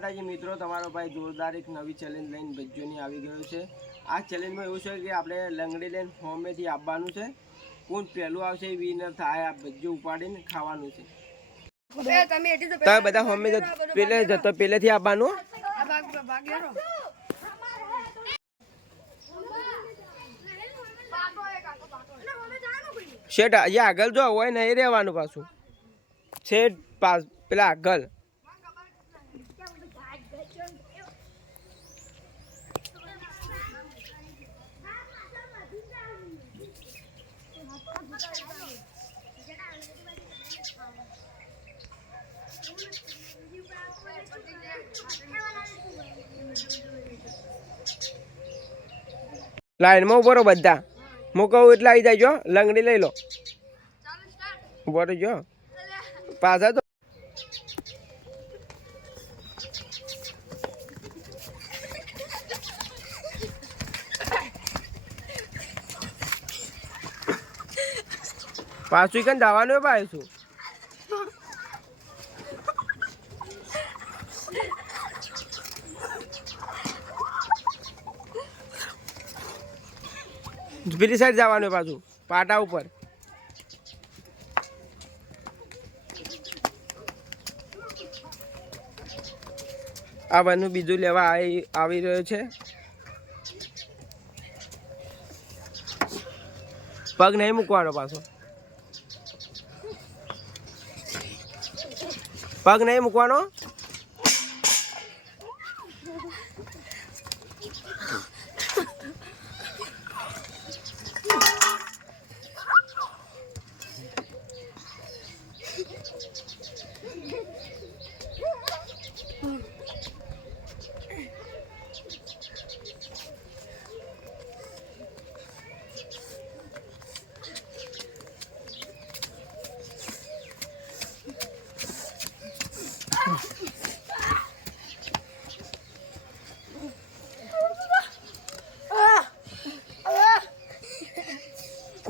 માતાજી મિત્રો, તમારો ભાઈ જોરદાર એક નવી ચેલેન્જ લઈને ભજ્જોની આવી ગયો છે। આ ચેલેન્જમાં એવું છે કે આપણે લંગડી લઈને હોમેથી આવવાનું છે। કોણ પહેલું આવશે એ વિનર થાય। આ ભજ્જો ઉપાડીને ખાવાનું છે। તમે બધા હોમે પહેલેથી આવવાનું શેઠ અહીંયા આગળ જો હોય નહીં રહેવાનું પાછું શેઠ પેલા આગળ લાઈનમાં ઉભો રહો બધા। હું કહું એટલે આવી જાય। લંગડી લઈ લો, ઉભો રહેજો પાછા તો પાછું કઈ દાવાનું પાછું પેલી સાઈડ જવાનું પાછું પાટા ઉપર। આ બનું બીજું લેવા આવી રહ્યો છે। પગ નહીં મૂકવાનો પાછો, પગ નહીં મૂકવાનો।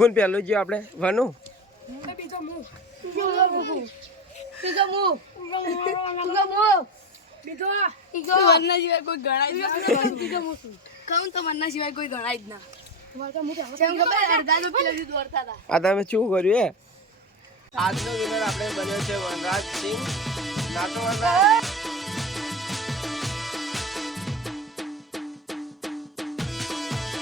કોણ પહેલું જે આપણે વનુ આ તમે શું કર્યું? આજનો વિનર આપણે બન્યો છે વનરાજ સિંહ। નાટો વનરાજ।